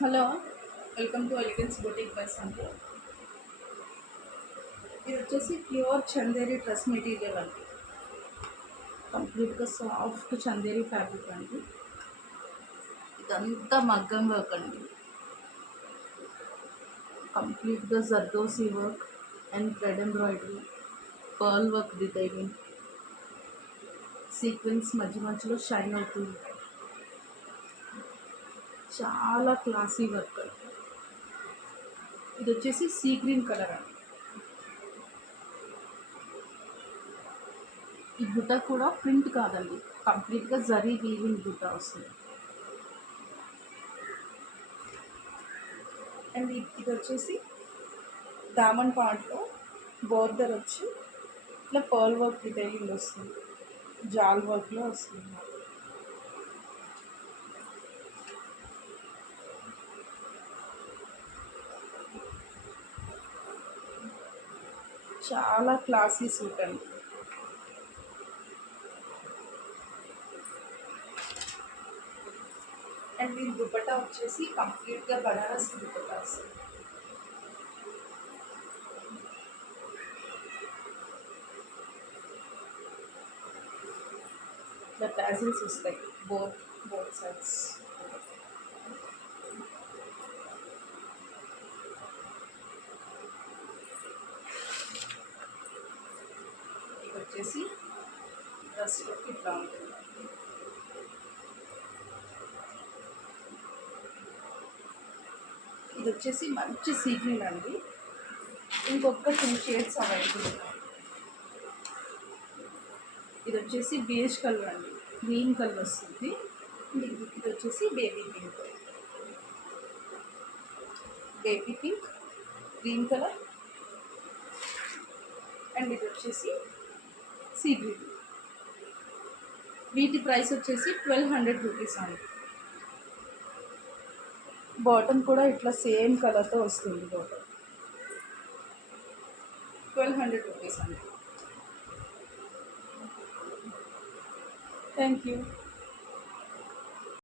Hello, welcome to elegance boutique by Sandhya. ఇది వచ్చేసి ప్యూర్ Chanderi dress material అండి. కంప్లీట్గా సాఫ్ట్ చందేరి ఫ్యాబ్రిక్ అండి. ఇదంతా మగ్గం వర్క్ అండి. కంప్లీట్గా zardozi work and thread embroidery, pearl work designing, sequence మధ్య మధ్యలో షైన్ అవుతుంది. చాలా క్లాసీ వర్క్ అండి. ఇది వచ్చేసి సీ గ్రీన్ కలర్ అండి. ఈ బుట్ట కూడా ప్రింట్ కాదండి, కంప్లీట్గా జరీ వీవింగ్ బుట్ట వస్తుంది. అండ్ ఇది వచ్చేసి దామన్ పార్ట్లో బోర్డర్ వచ్చి ఇట్లా పర్ల్ వర్క్ డిటైలింగ్ వస్తుంది, జాల్ వర్క్లో వస్తుంది. చాలా క్లాసీ సూట్ అండి. అండ్ ఈ దుపట్టా వచ్చేసి కంప్లీట్గా బనారస్ దుపట్టా వస్తుంది. ఇట్లా టాజిల్స్ వస్తాయి బోత్ సైడ్స్. ఇది వచ్చేసి డ్రెస్ ఇట్లా ఉంటుంది. ఇది వచ్చేసి మంచి సీ గ్రీన్ అండి. ఇంకొక 2 షేడ్స్ అవైలబుల్ ఉన్నాయి. ఇది వచ్చేసి బేజ్ కలర్ అండి, గ్రీన్ కలర్ వస్తుంది. ఇది వచ్చేసి baby pink, green colour. And ఇది వచ్చేసి సీ గ్రీన్. వీటి ప్రైస్ వచ్చేసి 1200 రూపీస్ అండి. బాటమ్ కూడా ఇట్లా సేమ్ కలర్తో వస్తుంది. బాటమ్ 1200 రూపీస్ అండి. Thank you.